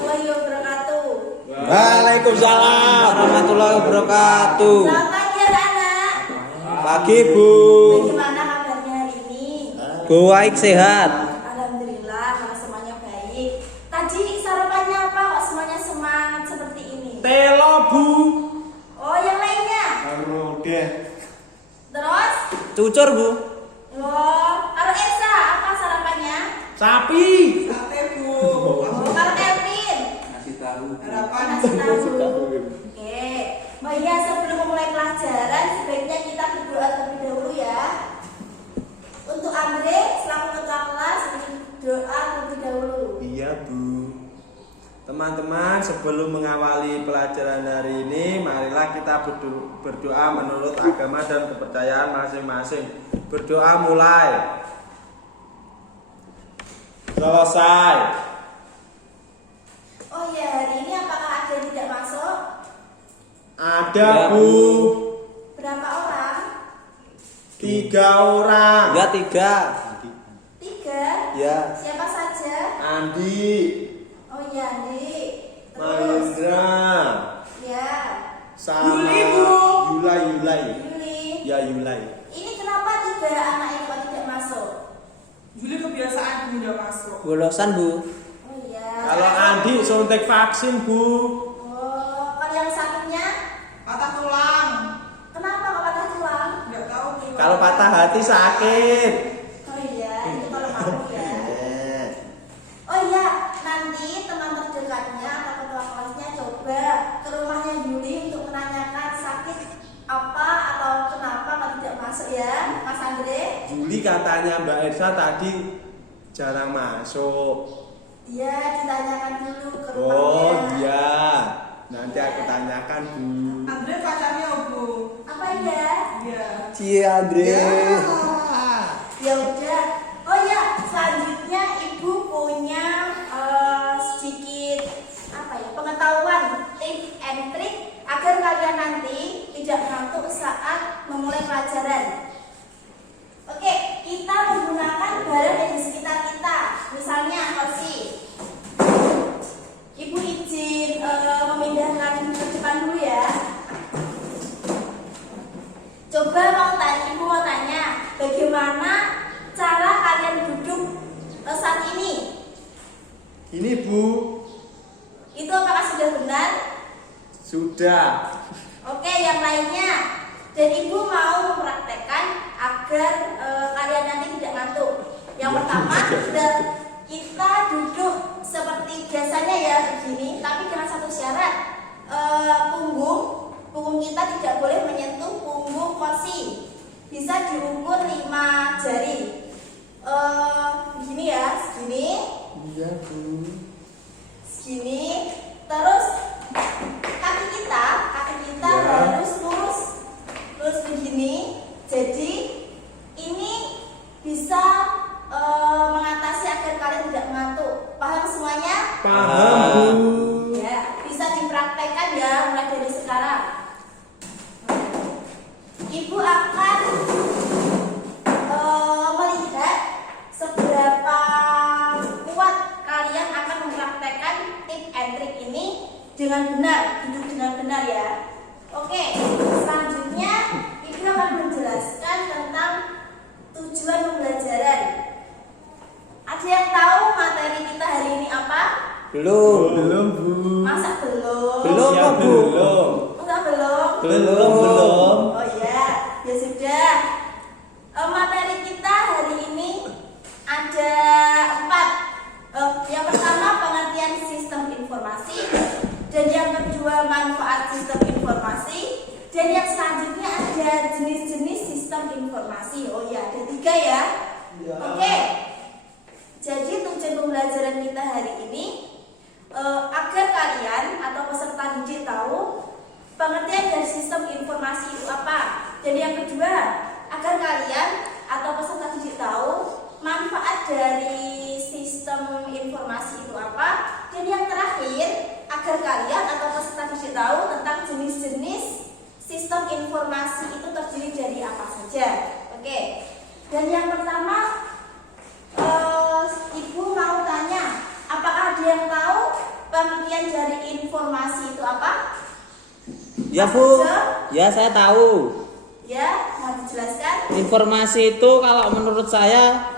warahmatullahi wabarakatuh. Waalaikumsalam warahmatullahi wabarakatuh. Selamat pagi anak-anak. Pagi Bu. Bagaimana kabarnya hari ini? Baik, sehat. Alhamdulillah, kalau semuanya baik. Tadi sarapannya apa kok semuanya semangat seperti ini? Telo Bu. Oh, yang lainnya? Oke. Terus? Cucur Bu. Oh, kalau Esa apa sarapannya? Sapi. Oh, kalau Elvin? Nasi tahu. Nasi tahu. Oke. Oh iya, sebelum memulai pelajaran sebaiknya kita berdoa terlebih dahulu ya. Untuk Andre selaku ketua kelas doa terlebih dahulu. Iya Bu. Teman-teman, sebelum mengawali pelajaran hari ini, marilah kita berdoa menurut agama dan kepercayaan masing-masing. Berdoa mulai. Selesai. Oh iya, hari ini apakah ada yang tidak masuk? Ada Bu. Berapa orang? 3 orang. Enggak 3. 3? Ya. Siapa saja? Andi, Oh iya, Andi. Terus? Mahendra, Ya. sama Yuli, Bu. Yulai. Yuli. Ya Yulai. Ini kenapa 3 anak ini kok tidak masuk? Juli kebiasaan tidak masuk. Bolosan Bu. Oh iya. Kalau Andi suntik vaksin Bu. Oh, kalau yang sakitnya? Patah tulang. Kenapa kok patah tulang? Nggak tahu. Kalau patah hati sakit. Oh iya, itu kalau mau ya. Oh iya, nanti teman terdekatnya atau ketua kelasnya coba ke rumahnya Yuli untuk menanyakan sakit apa atau kenapa kalau tidak masuk ya, Mas Andre. Juli katanya Mbak Elsa tadi jarang masuk. Iya, ditanyakan dulu ke rumahnya. Oh iya, nanti aku tanyakan Bu. Andre pacarnya Bu. Apa ya? Iya. Cie Andre. Ya udah. Oh ya, selanjutnya Ibu punya sedikit apa ya, pengetahuan tips and trik agar kalian nanti tidak ngantuk saat memulai pelajaran. Oke, kita menggunakan barang yang di sekitar kita. Misalnya kursi. Ibu izin memindahkan ke depan dulu ya. Coba Ibu mau tanya, bagaimana cara kalian duduk saat ini? Ini Bu, Itu apakah sudah benar? sudah. Oke, yang lainnya. Dan Ibu mau mempraktekkan agar kalian nanti tidak ngantuk. Yang pertama, sudah kita duduk seperti biasanya ya begini, tapi dengan satu syarat, punggung kita tidak boleh menyentuh punggung kursi. Bisa diukur 5 jari. Begini ya, segini. Iya Bu. Segini. Terus kaki kita Ya. harus lurus begini. Jadi ini bisa mengatasi agar kalian tidak mengantuk. Paham semuanya? Paham Bu. Ya, bisa dipraktekkan ya mulai dari sekarang. Ibu akan melihat seberapa kuat kalian akan mempraktekkan tips and trik ini dengan benar, duduk dengan benar ya. Oke, selanjutnya Ibu akan menjelaskan tentang tujuan pembelajaran. Ada yang tahu materi kita hari ini apa? Belum. Belum Bu. Masa belum? Belum, Ya, Bu. belum. Enggak belum? Belum. Oh ya, ya sudah. Materi kita hari ini ada 4. Yang pertama pengertian sistem informasi, dan yang kedua manfaat sistem informasi, dan yang selanjutnya ada jenis-jenis sistem informasi. Oh ya, ada 3 ya. Oke. Jadi tujuan pembelajaran kita hari ini agar kalian atau peserta didik tahu pengertian dari sistem informasi itu apa. Dan yang kedua, agar kalian atau peserta didik tahu manfaat dari sistem informasi itu apa. Dan yang terakhir, agar kalian atau peserta didik tahu tentang jenis-jenis sistem informasi itu terdiri dari apa saja. Oke. Dan yang pertama, Ibu mau tanya, apakah ada yang tahu pengertian dari informasi itu apa? Ya Bu, ya saya tahu. Ya, mau dijelaskan? Informasi itu kalau menurut saya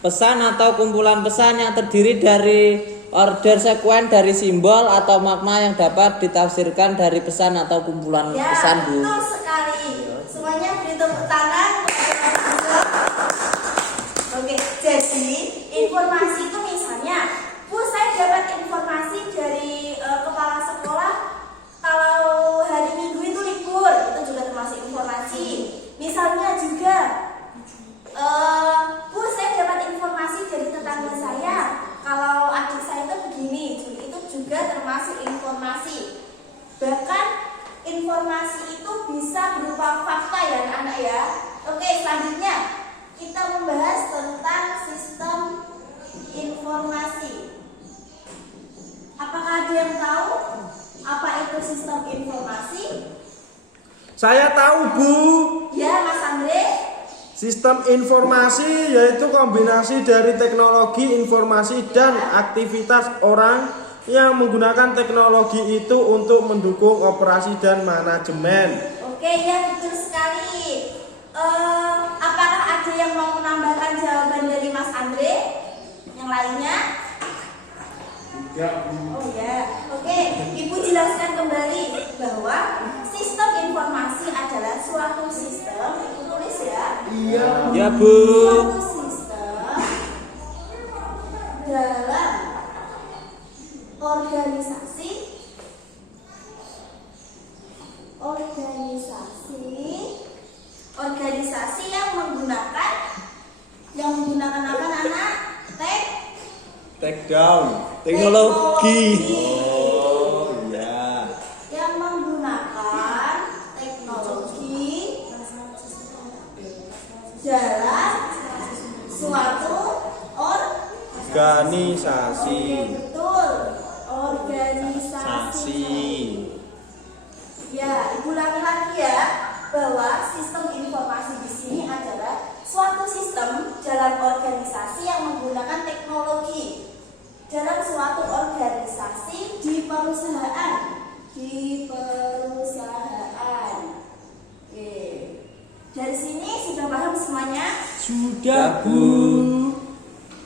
pesan atau kumpulan pesan yang terdiri dari order sekuen dari simbol atau makna yang dapat ditafsirkan dari pesan atau kumpulan Ya, pesan Bu. betul sekali. Semuanya beri tepuk tangan. Oke, jadi informasi itu misalnya, Bu, saya dapat informasi dari kepala sekolah kalau hari Minggu itu libur, itu juga termasuk informasi. Misalnya juga, Bu, saya dapat informasi dari tetangga saya kalau adik saya itu begini, itu juga termasuk informasi. Bahkan informasi itu bisa berupa fakta ya anak-anak ya. Oke, selanjutnya kita membahas tentang sistem informasi. Apakah ada yang tahu apa itu sistem informasi? Saya tahu Bu. Ya, Mas Andre. Sistem informasi yaitu kombinasi dari teknologi informasi dan aktivitas orang yang menggunakan teknologi itu untuk mendukung operasi dan manajemen. Oke, ya betul sekali. Apakah ada yang mau menambahkan jawaban dari Mas Andre? Yang lainnya? Oh ya, oke. Ibu jelaskan kembali bahwa sistem informasi adalah suatu sistem. Ibu tulis ya. Ya Bu. Suatu sistem dalam organisasi yang menggunakan apa anak? Take down teknologi. Oh ya. Yang menggunakan teknologi dalam suatu Organisasi. betul, organisasi. Ya, ibu ulangi lagi ya bahwa sistem informasi di sini adalah suatu sistem dalam organisasi yang menggunakan teknologi dalam suatu organisasi di perusahaan. Oke. Dari sini sudah paham semuanya? Sudah Bu.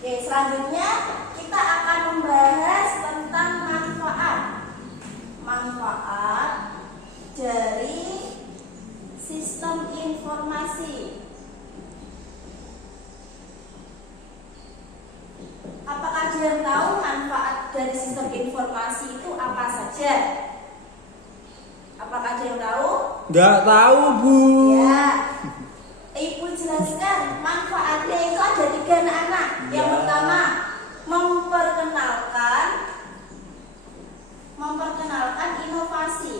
Oke, selanjutnya kita akan membahas tentang manfaat dari sistem informasi. Apakah ada yang tahu manfaat dari sistem informasi itu apa saja? Apakah ada yang tahu? Nggak tahu Bu. Ya, Ibu jelaskan manfaatnya itu ada 3 anak. Yang pertama, memperkenalkan inovasi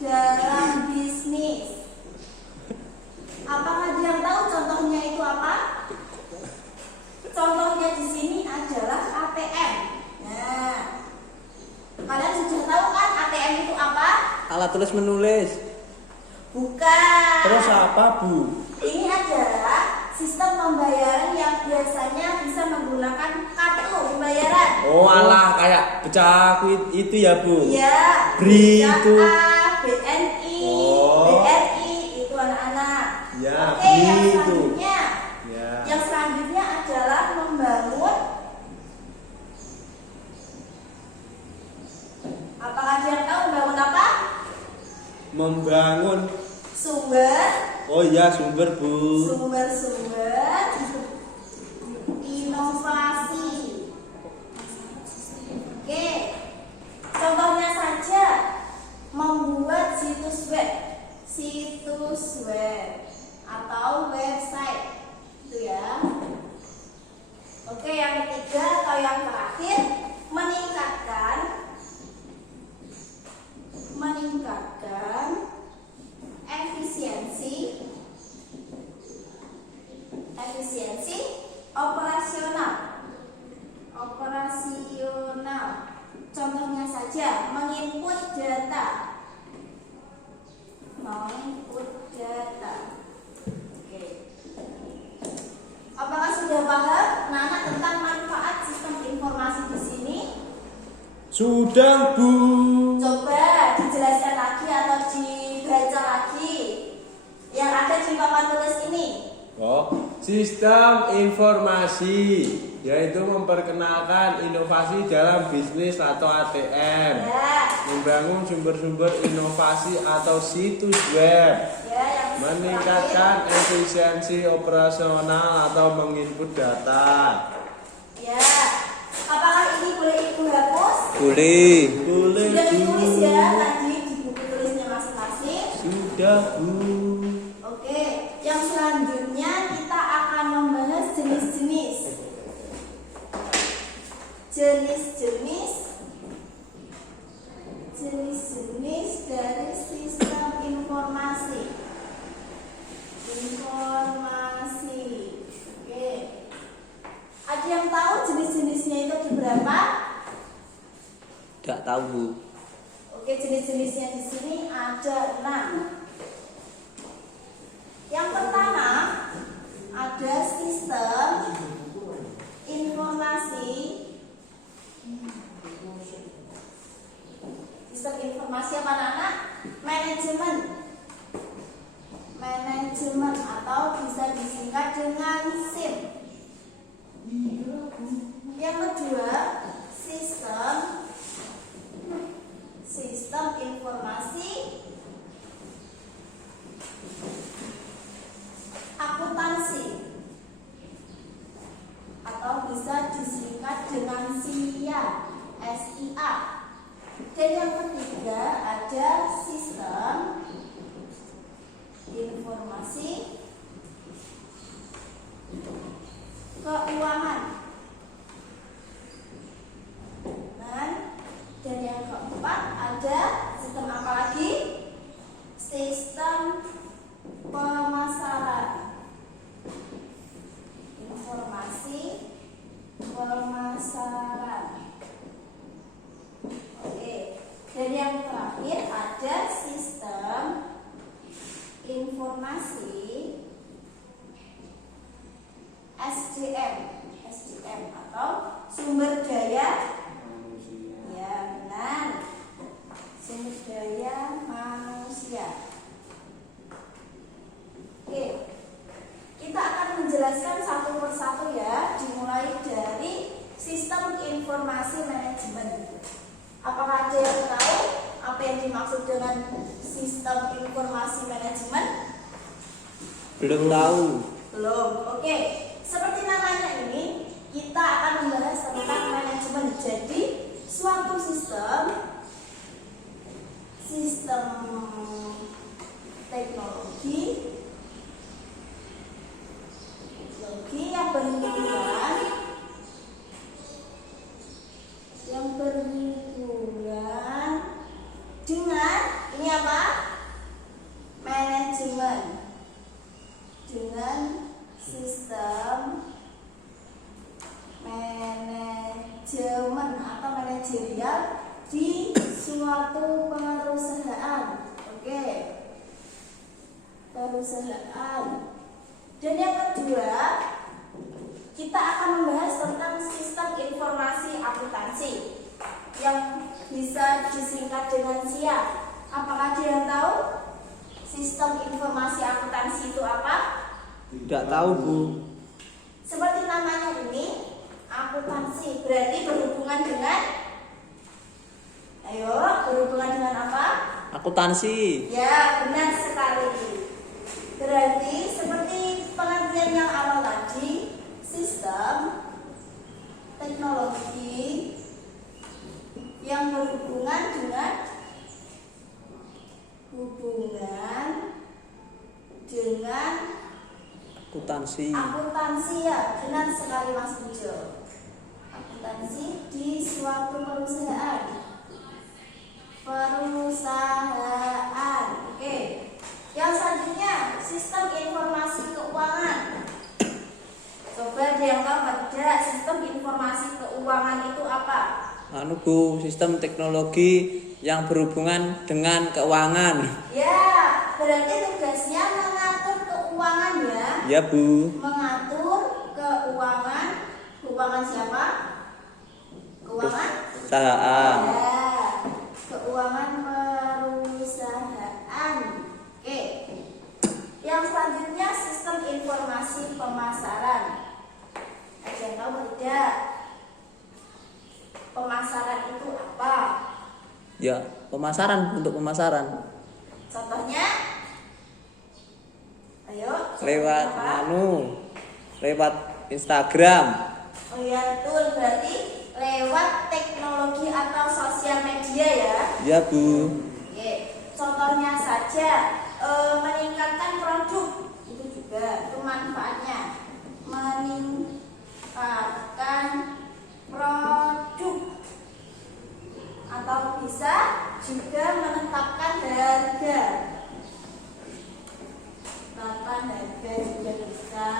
dalam bisnis. Apakah ada yang tahu contohnya itu apa? Contohnya di sini adalah ATM. Nah, kalian sudah tahu kan ATM itu apa? Alat tulis menulis. Bukan. Terus apa Bu? Ini adalah sistem pembayaran yang biasanya bisa menggunakan kartu pembayaran. Oh alah kayak pecah itu ya Bu. Iya. BRI BCA, itu. BNI, Oh. BRI itu anak-anak. Ya, Oke, yang itu. selanjutnya. Ya. Yang selanjutnya adalah membangun. Apakah ada yang tahu membangun apa? Membangun. Sumber Oh iya sumber Bu. sumber-sumber inovasi. Oke, contohnya saja membuat situs web atau website itu ya. Oke, yang ketiga atau yang terakhir meningkatkan efisiensi operasional. Contohnya saja menginput data. Oke. Apakah sudah sudah paham anak tentang manfaat sistem informasi di sini? Sudah, Bu. Coba dijelaskan lagi atau dibaca lagi yang ada di papan tulis ini. Oh, sistem informasi yaitu memperkenalkan inovasi dalam bisnis atau ATM, Ya, membangun sumber-sumber inovasi atau situs web, ya yang meningkatkan efisiensi operasional atau menginput data. Ya, apakah ini boleh Ibu hapus? Boleh. Boleh, Sudah ditulis Bu. ya tadi di buku tulisnya masing-masing. Sudah, Bu. Oke, yang selanjutnya kita akan membahas jenis-jenis dari sistem informasi. Oke. Ada yang tahu jenis-jenisnya itu ada berapa? Tidak tahu, Bu. Oke, jenis-jenisnya di sini ada 6. Yang pertama ada sistem informasi. Sistem informasi apa anak-anak? Manajemen atau bisa disingkat dengan SIM. Yang kedua sistem informasi akuntansi atau bisa disingkat dengan SIA. Dan yang ketiga ada sistem informasi keuangan. Dan yang keempat ada sistem apa lagi? Sistem pemasaran. Informasi pemasaran. Oke. Dan yang terakhir ada sistem informasi SDM atau sumber daya. Ya, benar. Sumber daya manusia. Oke. Kita akan menjelaskan satu persatu ya, dimulai dari sistem informasi manajemen. Apakah ada yang tahu apa yang dimaksud dengan sistem informasi manajemen? Belum tahu. Belum. Oke. Seperti namanya ini, kita akan membahas tentang manajemen. Jadi, suatu sistem teknologi yang berhubungan dengan ini apa? Manajemen. Dengan sistem manajemen atau manajerial di suatu perusahaan. Oke. Perusahaan. Dan yang kedua, kita akan membahas tentang sistem informasi akuntansi yang bisa disingkat dengan SIA. Apakah ada yang tahu sistem informasi akuntansi itu apa? Tidak tahu, Bu. Seperti namanya ini, akuntansi berarti berhubungan dengan apa? Akuntansi. Ya, benar sekali. Berarti seperti pengertian yang awal tadi, sistem teknologi yang berhubungan dengan Akuntansi. akuntansi ya, benar sekali Mas Bujo. Akuntansi di suatu perusahaan. Oke. Yang selanjutnya sistem informasi keuangan. Coba ada yang tahu nggak? Tidak, sistem informasi keuangan itu apa? Anu, Bu, sistem teknologi yang berhubungan dengan keuangan. Ya, berarti tugasnya mengatur keuangan ya. Ya, Bu. Mengatur keuangan. Keuangan siapa? Keuangan? Perusahaan. Ya, keuangan perusahaan. Oke. Yang selanjutnya sistem informasi pemasaran. Ada yang tahu tidak? Pemasaran itu apa? Ya, pemasaran, untuk pemasaran. Contohnya? Ayo. Lewat apa? lewat Instagram. Oh iya betul, berarti lewat teknologi atau sosial media ya. Ya, Bu. Oke. Contohnya saja meningkatkan produk itu juga itu manfaatnya. Meningkatkan produk atau bisa juga menetapkan harga. Menetapkan harga juga bisa.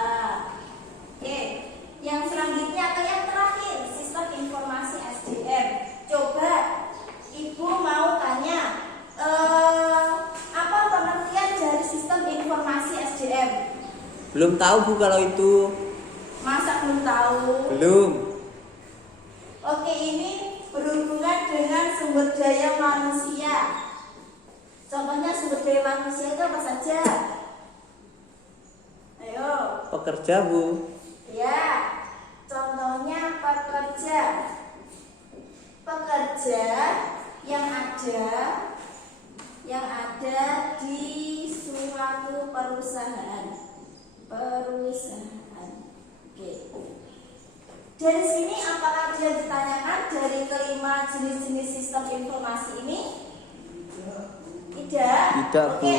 Oke, yang selanjutnya atau yang terakhir sistem informasi SDM. Coba Ibu mau tanya apa pengertian dari sistem informasi SDM? Belum tahu, Bu, kalau itu. Masa belum tahu? Belum. Oke, ini berhubungan dengan sumber daya manusia. Contohnya sumber daya manusia itu apa saja? Ayo. Pekerja, Bu. Ya, contohnya pekerja. Pekerja yang ada di suatu perusahaan. Oke. Dari sini apakah dia ditanyakan dari kelima jenis-jenis sistem informasi ini? Tidak. Tidak, Bu. Oke.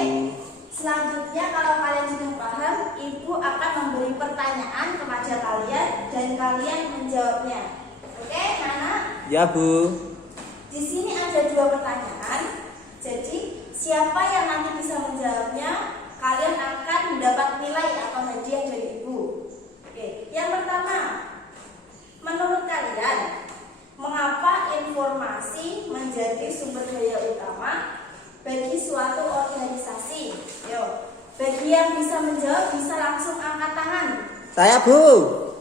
Selanjutnya kalau kalian sudah paham, Ibu akan memberi pertanyaan kepada kalian dan kalian menjawabnya. Oke, Nana? Ya, Bu. Di sini ada 2 pertanyaan. Jadi, siapa yang nanti bisa menjawabnya, kalian akan mendapat nilai atau hadiah dari Ibu. Oke, yang pertama, menurut kalian, mengapa informasi menjadi sumber daya utama bagi suatu organisasi? Yo, bagi yang bisa menjawab bisa langsung angkat tangan. Saya, Bu.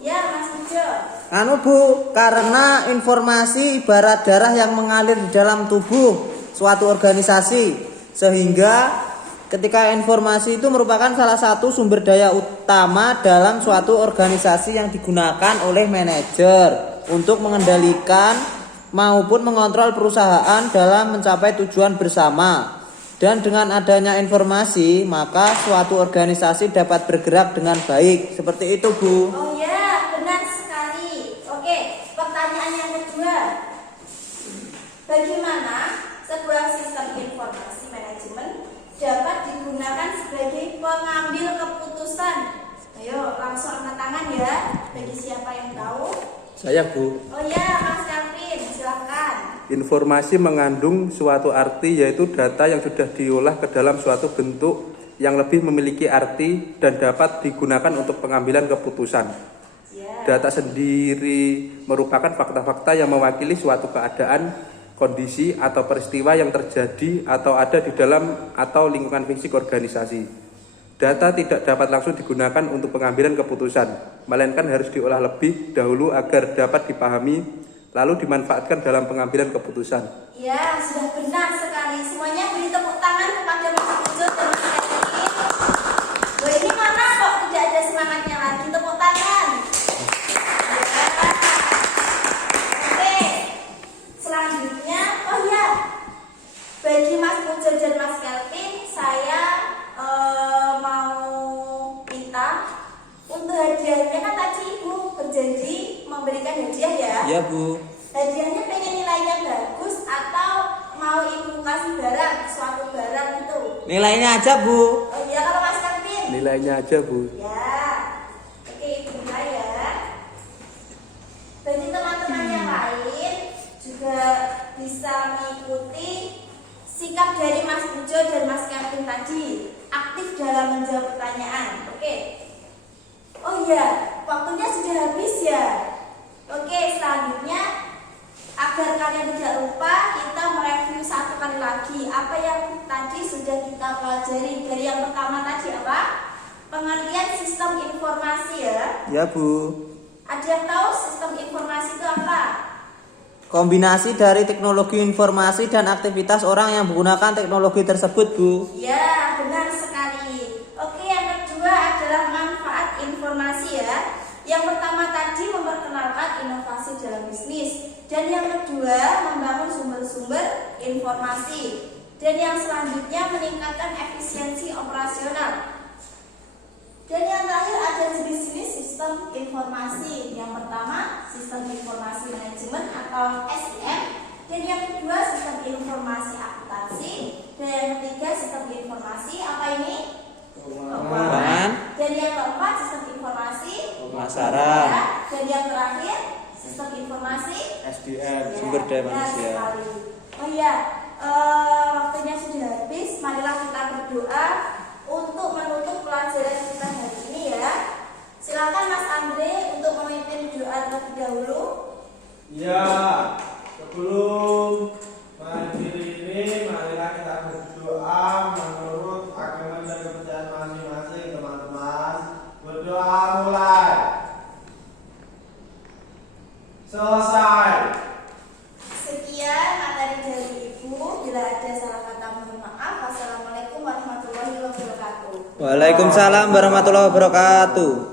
Ya, Mas Ujo. Bu, karena informasi ibarat darah yang mengalir di dalam tubuh suatu organisasi, sehingga ketika informasi itu merupakan salah satu sumber daya utama dalam suatu organisasi yang digunakan oleh manajer untuk mengendalikan maupun mengontrol perusahaan dalam mencapai tujuan bersama. Dan dengan adanya informasi, maka suatu organisasi dapat bergerak dengan baik. Seperti itu, Bu. Oh ya, benar sekali. Oke, pertanyaan yang kedua. Bagaimana sebuah sistem informasi manajemen dapat digunakan sebagai pengambil keputusan? Ayo, langsung angkat tangan ya. Bagi siapa yang tahu? Saya, Bu. Oh ya, Mas Calvin, silakan. Informasi mengandung suatu arti, yaitu data yang sudah diolah ke dalam suatu bentuk yang lebih memiliki arti dan dapat digunakan untuk pengambilan keputusan. Data sendiri merupakan fakta-fakta yang mewakili suatu keadaan, kondisi, atau peristiwa yang terjadi atau ada di dalam atau lingkungan fisik organisasi. Data tidak dapat langsung digunakan untuk pengambilan keputusan, melainkan harus diolah lebih dahulu agar dapat dipahami lalu dimanfaatkan dalam pengambilan keputusan. Ya, sudah benar sekali. Semuanya beri tepuk tangan kepada Mas Ujo dan Mas Kevin. Loh, ini mana kok tidak ada semangatnya lagi? Tepuk tangan. Ya. Oke. Selanjutnya, oh ya, bagi Mas Ujo dan Mas Kevin, saya mau minta untuk hadiahnya. Kan tadi Ibu berjanji memberikan hadiah ya? Ya, Bu. Hadiahnya pengen nilainya bagus atau mau Ibu kasih barang, suatu barang itu? Nilainya aja, Bu. Oh iya, kalau Mas Kevin? Nilainya aja, Bu. Ya. Oke, Ibu nilai ya. Bagi teman-teman yang lain juga bisa mengikuti sikap dari Mas Ujo dan Mas Kevin tadi. Aktif dalam menjawab pertanyaan. Oke. Oh iya, waktunya sudah habis ya. Oke, selanjutnya agar kalian tidak lupa, kita mereview satu kali lagi apa yang tadi sudah kita pelajari. Dari yang pertama tadi apa? Pengertian sistem informasi ya. Ya, Bu. Ada Ada yang tahu sistem informasi itu apa? Kombinasi dari teknologi informasi dan aktivitas orang yang menggunakan teknologi tersebut, Bu. Ya, benar sekali. Oke, yang kedua adalah manfaat informasi ya. Yang pertama tadi memperkenalkan inovasi dalam bisnis. Dan yang kedua membangun sumber-sumber informasi. Dan yang selanjutnya meningkatkan efisiensi operasional. Dan yang terakhir ada jenis-jenis sistem informasi. Yang pertama sistem informasi manajemen atau SIM. Dan yang kedua sistem informasi akuntansi. Dan yang ketiga sistem informasi apa ini? Keuangan. Dan yang keempat sistem informasi Pemasaran. ya. Dan yang terakhir sistem informasi SDM, sumber daya benar manusia. sekali. Oh iya, waktunya sudah habis. Marilah kita berdoa untuk menutup pelajaran kita hari ini ya. Silakan Mas Andre untuk memimpin doa terlebih dahulu. Ya, sebelum mengakhiri ini, marilah kita berdoa menurut agama dan kepercayaan masing-masing, teman-teman. Berdoa mulai. Selesai. Sekian materi dari Ibu. Bila ada salah kata mohon maaf. Wassalamualaikum warahmatullahi wabarakatuh. Waalaikumsalam warahmatullahi wabarakatuh.